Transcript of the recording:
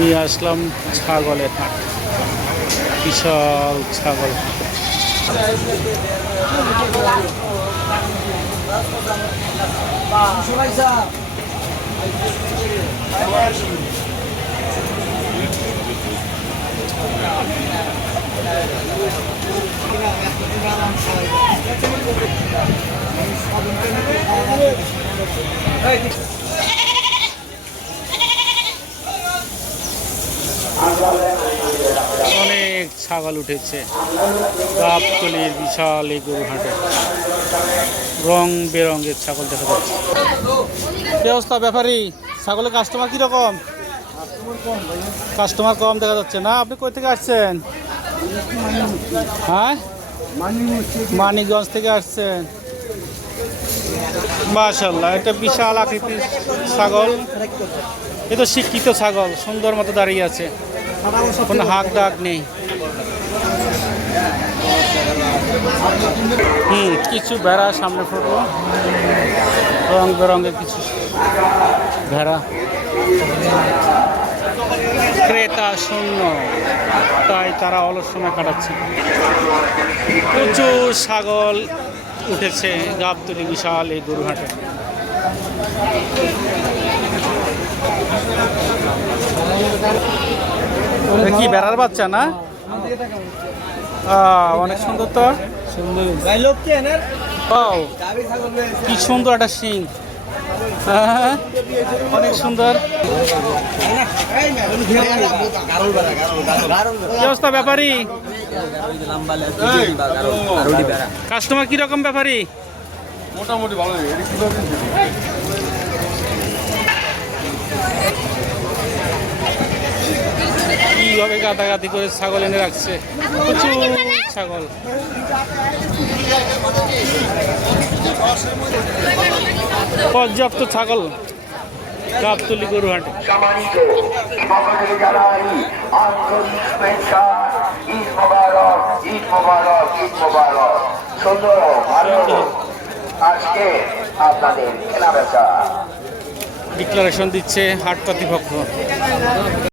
নিয়ে আসলাম ছাগলের হাট, বিশাল ছাগল। অনেক ছাগল উঠেছে গাবতলীর বিশাল এই গরু হাটে। রং বেরঙের ছাগল দেখা যাচ্ছে। কি অবস্থা ব্যাপারী, ছাগলের কাস্টমার কিরকম? কাস্টমার কম দেখা যাচ্ছে না। আপনি কই থেকে আসছেন? হ্যাঁ, মানিকগঞ্জ থেকে আসছেন। মাশাআল্লাহ, এটা বিশাল আকৃতির ছাগল। এ তো শিক্ষিত ছাগল, সুন্দর মতো দাঁড়িয়ে আছে, কোনো হাঁক ডাক নেই। কিছু ভেড়া সামনে ফুটবো, রং বেরঙের কিছু ভেড়া। ক্রেতা শূন্য, তাই তারা অলস সময় কাটাচ্ছে। প্রচুর ছাগল উঠেছে গাবতলী বিশাল এই গরু হাটে। কি বেড়ার বাচ্চা না? অনেক সুন্দর তো, কি সুন্দর একটা সিং, অনেক সুন্দর। কি অবস্থা ব্যাপারী, কাস্টমার কিরকম ব্যাপারী? মোটামুটি ভালো। কিভাবে গাদাগাদি করে ছাগল এনে রাখছে, প্রচুর ছাগল। পর্যাপ্ত ছাগল গাবতলী গরু হাটে। ডিক্লারেশন দিচ্ছে হাট কর্তৃপক্ষ।